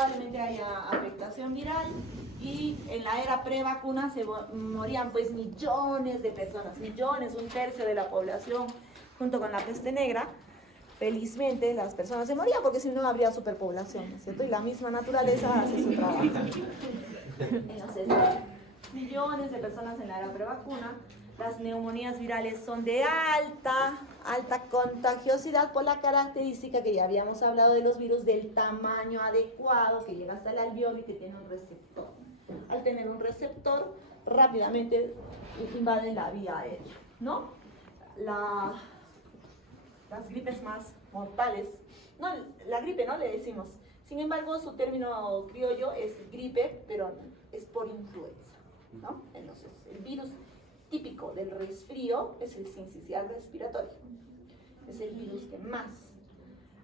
probablemente haya afectación viral, y en la era pre-vacuna se morían pues millones de personas, millones, un tercio de la población, junto con la peste negra. Felizmente las personas se morían porque si no habría superpoblación, ¿no es cierto? Y la misma naturaleza hace su trabajo. Entonces, millones de personas en la era prevacuna. Las neumonías virales son de alta contagiosidad por la característica que ya habíamos hablado de los virus del tamaño adecuado, que llega hasta el alveolo y que tiene un receptor. Al tener un receptor, rápidamente invaden la vía aérea, ¿no? Las gripes más mortales, no, la gripe no le decimos, sin embargo su término criollo es gripe, pero es por influenza, ¿no? Entonces el virus típico del resfrío es el sincicial respiratorio, es el virus que más.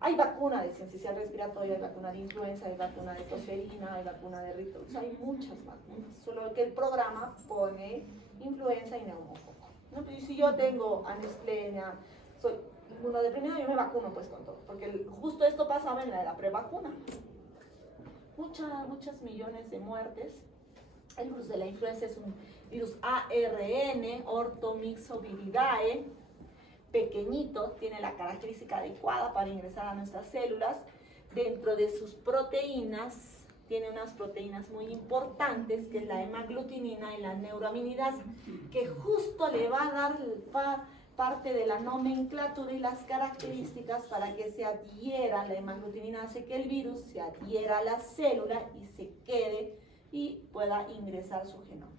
Hay vacuna de sincicial respiratorio, hay vacuna de influenza, hay vacuna de tosferina, hay vacuna de ritus, hay muchas vacunas, solo que el programa pone influenza y neumococo, ¿no? Y si yo tengo anesplenia, soy inmunodeprimido, yo me vacuno pues con todo, porque justo esto pasaba en la era prevacuna. Muchas millones de muertes. El virus de la influenza es un virus ARN, Orthomyxoviridae, pequeñito, tiene la característica adecuada para ingresar a nuestras células. Dentro de sus proteínas, tiene unas proteínas muy importantes, que es la hemaglutinina y la neuroaminidasa, que justo le va a dar parte de la nomenclatura y las características para que se adhiera. La hemaglutinina hace que el virus se adhiera a la célula y se quede y pueda ingresar su genoma.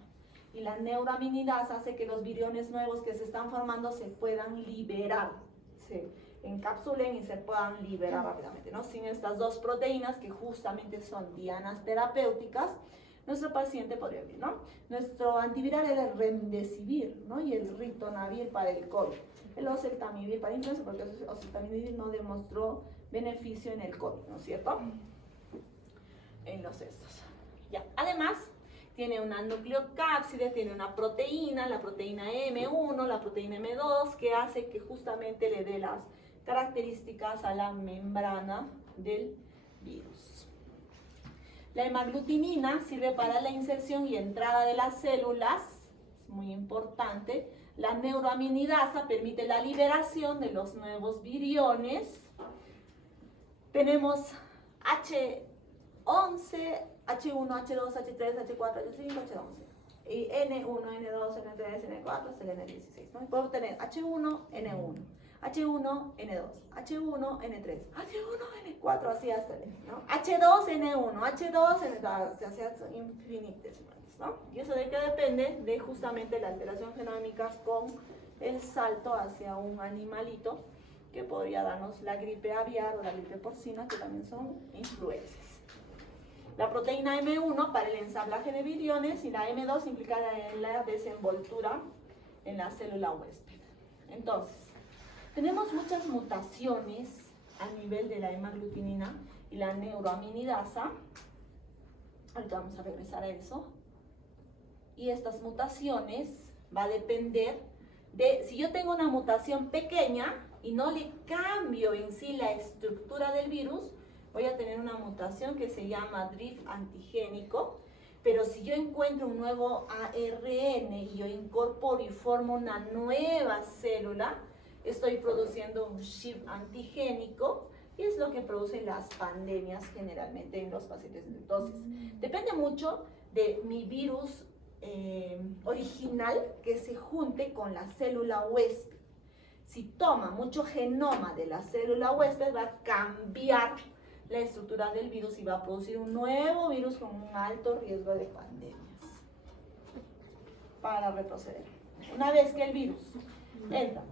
Y la neuroaminidasa hace que los viriones nuevos que se están formando se puedan liberar, se encapsulen y se puedan liberar rápidamente, ¿no? Sin estas dos proteínas, que justamente son dianas terapéuticas, nuestro paciente podría vivir, ¿no? Nuestro antiviral era el remdesivir, ¿no? Y el ritonavir para el COVID. El oseltamivir para influenza, porque el oseltamivir no demostró beneficio en el COVID, ¿no es cierto? En los estos. Ya. Además, tiene una nucleocápside, tiene una proteína, la proteína M1, la proteína M2, que hace que justamente le dé las características a la membrana del virus. La hemaglutinina sirve para la inserción y entrada de las células, es muy importante. La neuroaminidasa permite la liberación de los nuevos viriones. Tenemos H11, H1, H2, H3, H4, H5, H11. Y N1, N2, N3, N4 hasta el N16, ¿no? Y puedo tener H1, N1, H1, N2, H1, N3, H1, N4, así hasta el N, ¿no? H2, N1, H2, N2, se hace infinitesimales, ¿no? Y eso de qué depende de justamente la alteración genómica con el salto hacia un animalito que podría darnos la gripe aviar o la gripe porcina, que también son influencias. La proteína M1 para el ensamblaje de viriones y la M2 implicada en la desenvoltura en la célula huésped. Entonces, tenemos muchas mutaciones a nivel de la hemaglutinina y la neuroaminidasa. Ahorita vamos a regresar a eso. Y estas mutaciones va a depender de, si yo tengo una mutación pequeña y no le cambio en sí la estructura del virus, voy a tener una mutación que se llama drift antigénico, pero si yo encuentro un nuevo ARN y yo incorporo y formo una nueva célula, estoy produciendo un shift antigénico, y es lo que producen las pandemias generalmente en los pacientes. Entonces, depende mucho de mi virus original que se junte con la célula huésped. Si toma mucho genoma de la célula huésped, va a cambiar la estructura del virus y va a producir un nuevo virus con un alto riesgo de pandemias. Para retroceder, una vez que el virus entra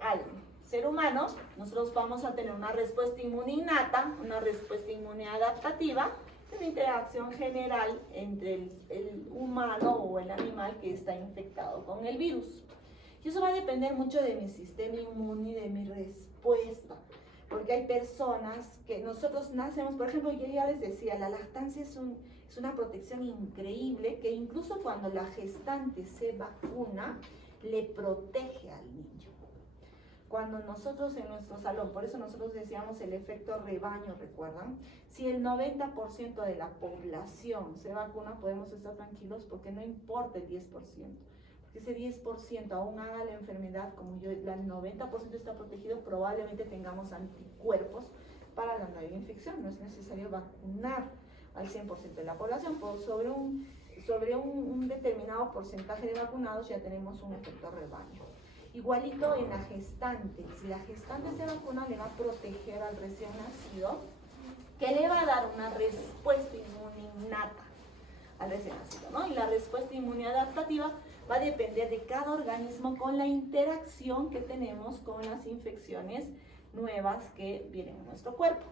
al ser humano, nosotros vamos a tener una respuesta inmune innata, una respuesta inmune adaptativa, una interacción general entre el humano o el animal que está infectado con el virus. Y eso va a depender mucho de mi sistema inmune y de mi respuesta. Porque hay personas que nosotros nacemos, por ejemplo, yo ya les decía, la lactancia es una protección increíble, que incluso cuando la gestante se vacuna, le protege al niño. cuando nosotros en nuestro salón, por eso nosotros decíamos el efecto rebaño, ¿recuerdan? Si el 90% de la población se vacuna, podemos estar tranquilos porque no importa el 10%. Porque ese 10% aún haga la enfermedad, como yo, el 90% está protegido, probablemente tengamos anticuerpos para la nueva infección. No es necesario vacunar al 100% de la población, pues sobre un determinado porcentaje de vacunados ya tenemos un efecto rebaño. Igualito en la gestante, si la gestante se vacuna le va a proteger al recién nacido, que le va a dar una respuesta inmune innata al recién nacido, ¿no? Y la respuesta inmune adaptativa va a depender de cada organismo con la interacción que tenemos con las infecciones nuevas que vienen a nuestro cuerpo.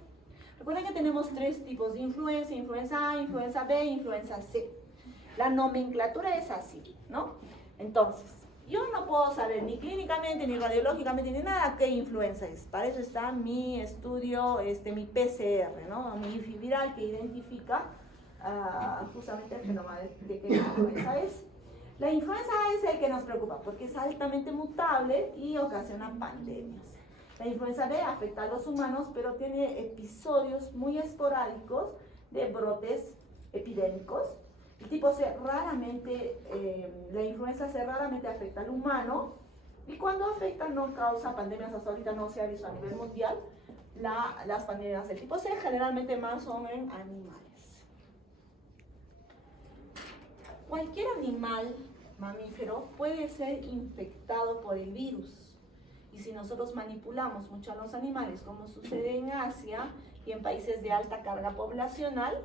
Recuerden que tenemos 3 tipos de influenza: influenza A, influenza B, influenza C. La nomenclatura es así, ¿no? Entonces, yo no puedo saber ni clínicamente, ni radiológicamente, ni nada qué influenza es. Para eso está mi estudio, mi PCR, ¿no? Mi viral que identifica justamente el genoma de qué influenza es. La influenza A es el que nos preocupa porque es altamente mutable y ocasiona pandemias. La influenza B afecta a los humanos, pero tiene episodios muy esporádicos de brotes epidémicos. El tipo C raramente, la influenza C raramente afecta al humano, y cuando afecta no causa pandemias. Hasta ahorita no se ha visto a nivel mundial las pandemias del tipo C, generalmente más son en animales. Cualquier animal mamífero puede ser infectado por el virus, y si nosotros manipulamos mucho a los animales, como sucede en Asia y en países de alta carga poblacional,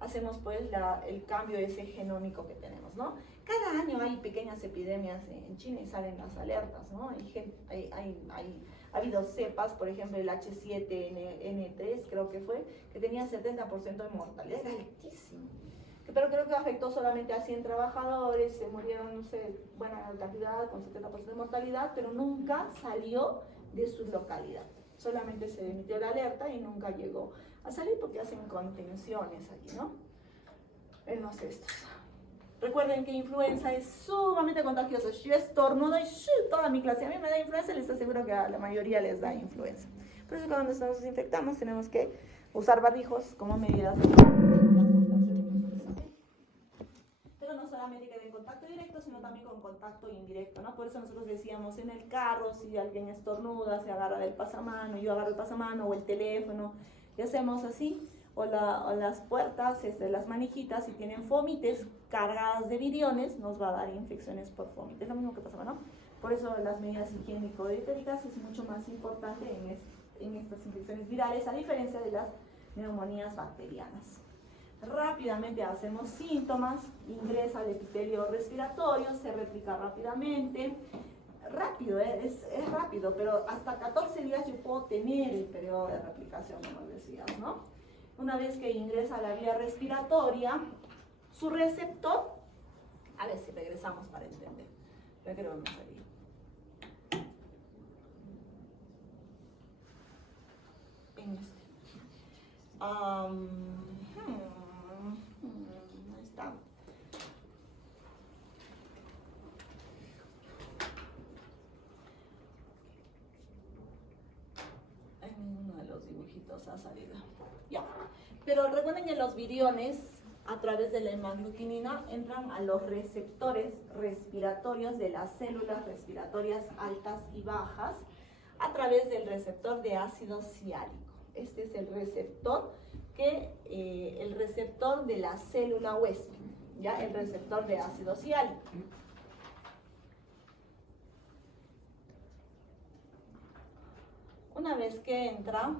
hacemos pues el cambio ese genómico que tenemos, ¿no? Cada año hay pequeñas epidemias en China y salen las alertas, ¿no? Ha habido cepas, por ejemplo el H7N3 creo que fue, que tenía 70% de mortalidad, era altísimo. Pero creo que afectó solamente a 100 trabajadores, se murieron, no sé, buena cantidad, con 70% de mortalidad, pero nunca salió de su localidad. Solamente se emitió la alerta y nunca llegó a salir porque hacen contenciones allí, ¿no? En los estos. Recuerden que influenza es sumamente contagiosa. Si yo estornudo y toda mi clase a mí me da influenza, les aseguro que a la mayoría les da influenza. Por eso cuando nos infectamos tenemos que usar barbijos como medidas de pero no solamente queda en contacto directo, sino también con contacto indirecto, ¿no? Por eso nosotros decíamos en el carro, si alguien estornuda, se agarra del pasamano, yo agarro el pasamano o el teléfono, y hacemos así, o las puertas, las manijitas, si tienen fómites cargadas de viriones, nos va a dar infecciones por fómites, es lo mismo que pasaba, ¿no? Por eso las medidas higiénico-dietéricas es mucho más importante en estas infecciones virales, a diferencia de las neumonías bacterianas. Rápidamente hacemos síntomas, ingresa al epitelio respiratorio, se replica rápidamente. Rápido, es rápido, pero hasta 14 días yo puedo tener el periodo de replicación, como decías, ¿no? Una vez que ingresa a la vía respiratoria, su receptor, a ver si regresamos para entender. Yo creo que me salí. En este. Ahí está. En uno de los dibujitos ha salido. Ya. Pero recuerden que los viriones, a través de la hemaglutinina, entran a los receptores respiratorios de las células respiratorias altas y bajas a través del receptor de ácido ciálico. Este es el receptor el receptor de la célula huésped, ¿ya? El receptor de ácido ciálico. Una vez que entra,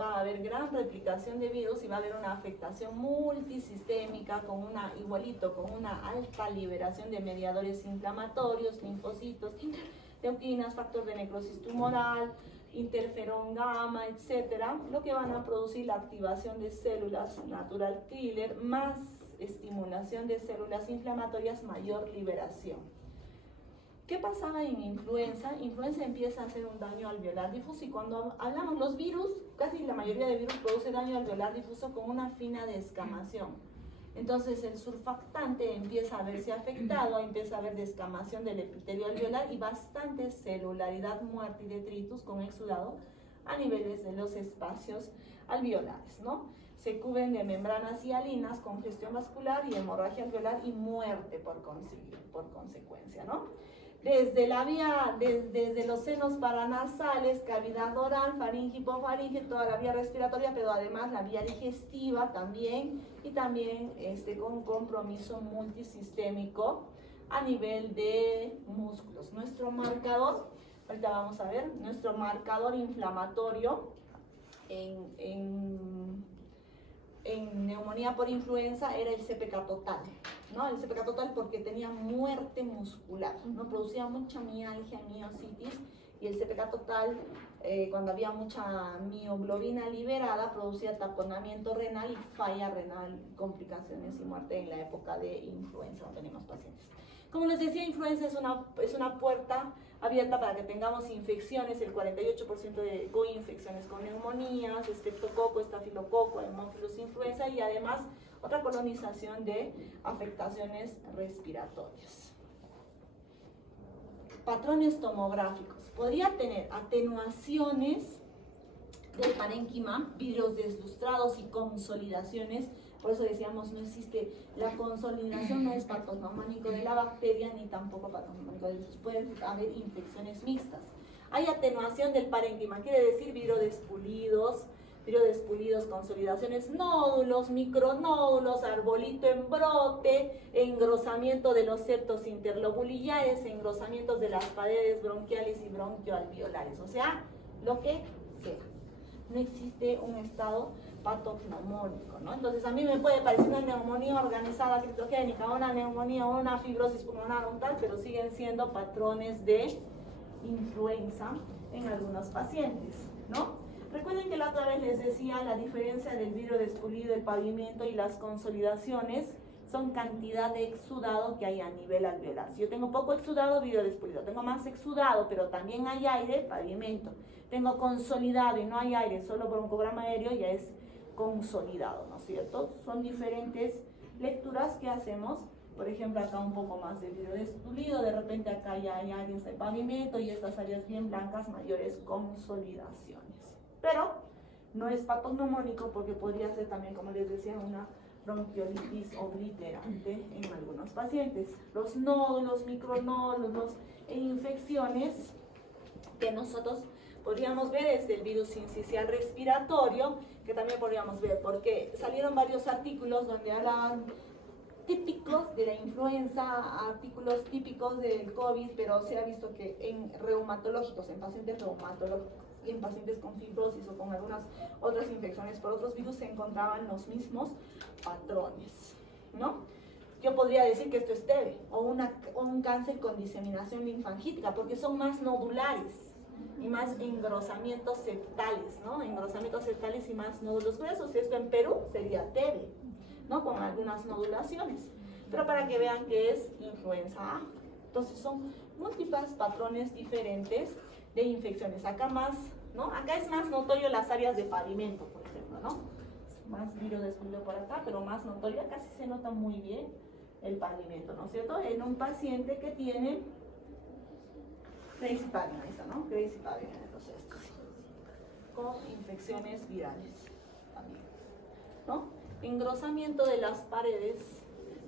va a haber gran replicación de virus y va a haber una afectación multisistémica igualito con una alta liberación de mediadores inflamatorios, linfocitos, interleuquinas, factor de necrosis tumoral, interferón gamma, etcétera, lo que van a producir la activación de células natural killer, más estimulación de células inflamatorias, mayor liberación. ¿Qué pasaba en influenza? Influenza empieza a hacer un daño alveolar difuso, y cuando hablamos los virus, casi la mayoría de virus produce daño alveolar difuso con una fina descamación. Entonces el surfactante empieza a verse afectado, empieza a haber descamación del epitelio alveolar y bastante celularidad, muerte y detritus con exudado a niveles de los espacios alveolares, ¿no? Se cubren de membranas hialinas, congestión vascular y hemorragia alveolar y muerte por consecuencia, ¿no? Desde los senos paranasales, cavidad oral, faringe, hipofaringe, toda la vía respiratoria, pero además la vía digestiva también, y también con compromiso multisistémico a nivel de músculos. Nuestro marcador, ahorita vamos a ver, nuestro marcador inflamatorio en neumonía por influenza era el CPK total, ¿no? El CPK total porque tenía muerte muscular, ¿no? Producía mucha mialgia, miositis, y el CPK total, cuando había mucha mioglobina liberada, producía taponamiento renal y falla renal, complicaciones y muerte en la época de influenza, no tenemos pacientes. Como les decía, influenza es una puerta abierta para que tengamos infecciones, el 48% de coinfecciones con neumonías, estreptococo, estafilococo, hemófilos influenza y además otra colonización de afectaciones respiratorias. Patrones tomográficos. Podría tener atenuaciones del parénquima, vidrios deslustrados y consolidaciones. Por eso decíamos, no existe, la consolidación no es patognomónico de la bacteria ni tampoco patognomónico del virus. Pueden haber infecciones mixtas. Hay atenuación del parénquima, quiere decir vidrio despulidos, consolidaciones, nódulos, micronódulos, arbolito en brote, engrosamiento de los septos interlobulillares, engrosamientos de las paredes bronquiales y bronquioalveolares, o sea, lo que sea. No existe un estado patognomónico, ¿no? Entonces a mí me puede parecer una neumonía organizada criptogénica, una neumonía o una fibrosis pulmonar o tal, pero siguen siendo patrones de influenza en algunos pacientes, ¿no? Recuerden que la otra vez les decía la diferencia del vidrio despulido, el pavimento y las consolidaciones son cantidad de exudado que hay a nivel alveolar. Si yo tengo poco exudado, vidrio despulido. Tengo más exudado, pero también hay aire, pavimento. Tengo consolidado y no hay aire, solo broncograma aéreo, ya es consolidado, ¿no es cierto? Son diferentes lecturas que hacemos. Por ejemplo, acá un poco más de vidrio despulido, de repente acá ya hay áreas de pavimento y estas áreas bien blancas, mayores consolidaciones. Pero no es patognomónico porque podría ser también, como les decía, una bronquiolitis obliterante en algunos pacientes. Los nódulos, micronódulos e infecciones que nosotros podríamos ver es el virus sincicial respiratorio, que también podríamos ver porque salieron varios artículos donde hablaban típicos de la influenza, artículos típicos del COVID, pero se ha visto que en reumatológicos, en pacientes reumatológicos y en pacientes con fibrosis o con algunas otras infecciones por otros virus se encontraban los mismos patrones, ¿no? Yo podría decir que esto es TB o un cáncer con diseminación linfangítica porque son más nodulares y más engrosamientos septales, ¿no? Engrosamientos septales y más nódulos gruesos. Esto en Perú sería TB, ¿no? Con algunas nodulaciones. Pero para que vean que es influenza A. Entonces son múltiples patrones diferentes de infecciones. Acá más, ¿no? Acá es más notorio las áreas de pavimento, por ejemplo, ¿no? Más vidrio despulido por acá, pero más notorio, casi se nota muy bien el pavimento, ¿no es cierto? En un paciente que tiene Crazy Pavia, ¿no? Crazy Pavia en los estos, con infecciones virales también, ¿no? Engrosamiento de las paredes.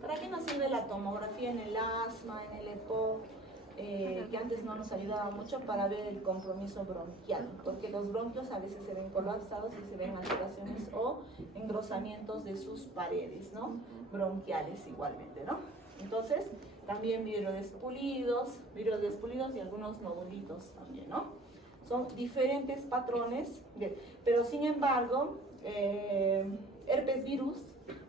¿Para qué nos sirve la tomografía en el asma, en el EPO? Que antes no nos ayudaba mucho para ver el compromiso bronquial, porque los bronquios a veces se ven colapsados y se ven alteraciones o engrosamientos de sus paredes, ¿no? Bronquiales igualmente, ¿no? Entonces, también vidrios despulidos y algunos nodulitos también, ¿no? Son diferentes patrones, pero sin embargo, herpes virus,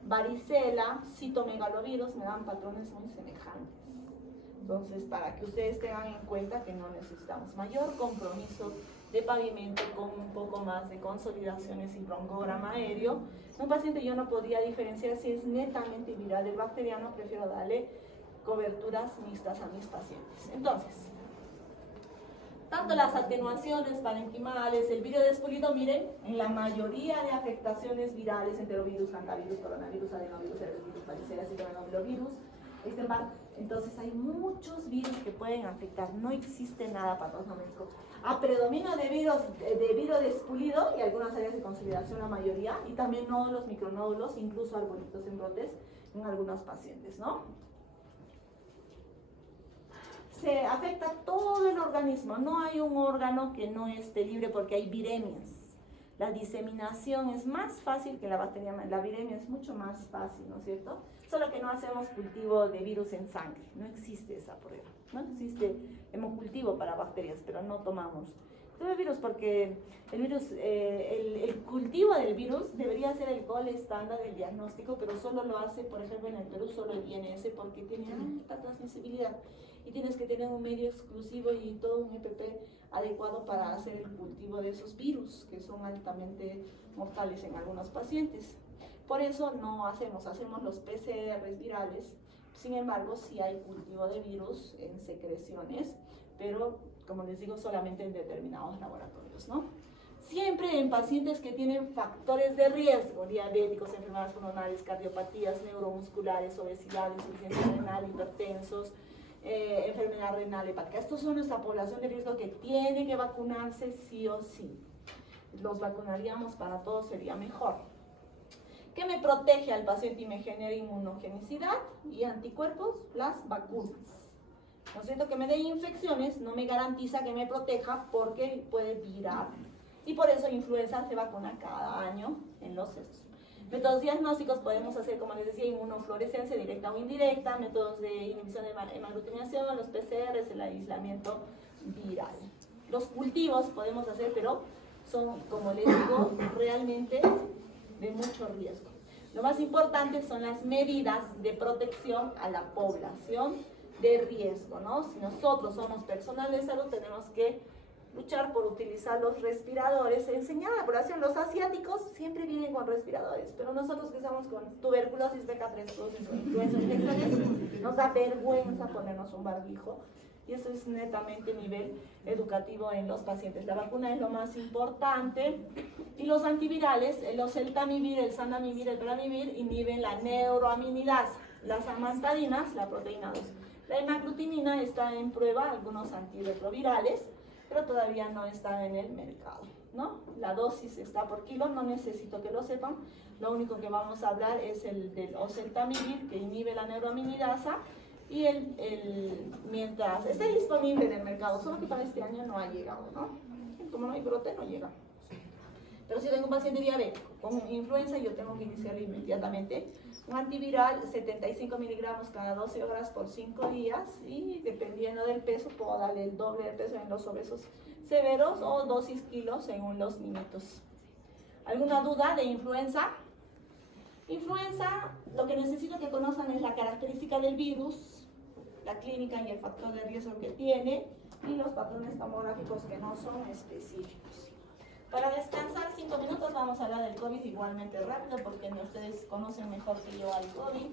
varicela, citomegalovirus me dan patrones muy semejantes. Entonces, para que ustedes tengan en cuenta que no necesitamos mayor compromiso de pavimento con un poco más de consolidaciones y broncograma aéreo. Un paciente yo no podría diferenciar si es netamente viral o bacteriano, prefiero darle coberturas mixtas a mis pacientes. Entonces, Tanto las atenuaciones parenquimales, el virus despulido, miren, en la mayoría de afectaciones virales, enterovirus, hantavirus, coronavirus, adenovirus, herpesvirus, varicela, citomegalovirus, entonces hay muchos virus que pueden afectar, no existe nada patogénico. A predominio de virus despulido y algunas áreas de consolidación, la mayoría, y también nódulos, micronódulos, incluso arbolitos en brotes en algunos pacientes, ¿no? Se afecta todo el organismo, no hay un órgano que no esté libre porque hay viremias. La diseminación es más fácil que la bacteria, la viremia es mucho más fácil, ¿no es cierto? Solo que no hacemos cultivo de virus en sangre, no existe esa prueba, no existe hemocultivo para bacterias, pero no tomamos virus porque el cultivo del virus debería ser el gol estándar del diagnóstico, pero solo lo hace, por ejemplo, en el Perú, solo el INS porque tiene alta transmisibilidad y tienes que tener un medio exclusivo y todo un EPP adecuado para hacer el cultivo de esos virus que son altamente mortales en algunos pacientes. Por eso no hacemos los PCRs virales. Sin embargo, sí hay cultivo de virus en secreciones, pero como les digo, solamente en determinados laboratorios, ¿no? Siempre en pacientes que tienen factores de riesgo, diabéticos, enfermedades pulmonares, cardiopatías neuromusculares, obesidad, insuficiencia renal, hipertensos, enfermedad renal hepática. Estos son nuestra población de riesgo que tiene que vacunarse sí o sí. Los vacunaríamos para todos, sería mejor. ¿Qué me protege al paciente y me genera inmunogenicidad y anticuerpos? Las vacunas. ¿No es cierto? Que me dé infecciones no me garantiza que me proteja porque puede virar. Y por eso influenza se vacuna cada año en los cestos. Métodos diagnósticos podemos hacer, como les decía, inmunofluorescencia directa o indirecta, métodos de inhibición de hemaglutinación, los PCRs, el aislamiento viral. Los cultivos podemos hacer, pero son, como les digo, realmente de mucho riesgo. Lo más importante son las medidas de protección a la población de riesgo, ¿no? Si nosotros somos personal de salud, tenemos que luchar por utilizar los respiradores, enseñar a la población. Los asiáticos siempre vienen con respiradores, pero nosotros que estamos con tuberculosis, BK3, influenza, infecciones, nos da vergüenza ponernos un barbijo. Y eso es netamente nivel educativo en los pacientes. La vacuna es lo más importante. Y los antivirales, el oseltamivir, el zanamivir, el peramivir, inhiben la neuroaminidasa. Las amantadinas, la proteína 2. La hemaglutinina está en prueba, algunos antirretrovirales, pero todavía no está en el mercado, ¿no? La dosis está por kilo, no necesito que lo sepan. Lo único que vamos a hablar es el del oseltamivir, que inhibe la neuroaminidasa, y mientras esté disponible en el mercado, solo que para este año no ha llegado, ¿no? Como no hay brote, no llega. Pero si tengo un paciente diabético con influenza, yo tengo que iniciarle inmediatamente un antiviral, 75 miligramos cada 12 horas por 5 días, y dependiendo del peso, puedo darle el doble de peso en los obesos severos o dosis kilos según los niñitos. ¿Alguna duda de influenza? Influenza, lo que necesito que conozcan es la característica del virus, la clínica y el factor de riesgo que tiene, y los patrones tomográficos que no son específicos. Para descansar 5 minutos vamos a hablar del COVID igualmente rápido porque ustedes conocen mejor que yo al COVID.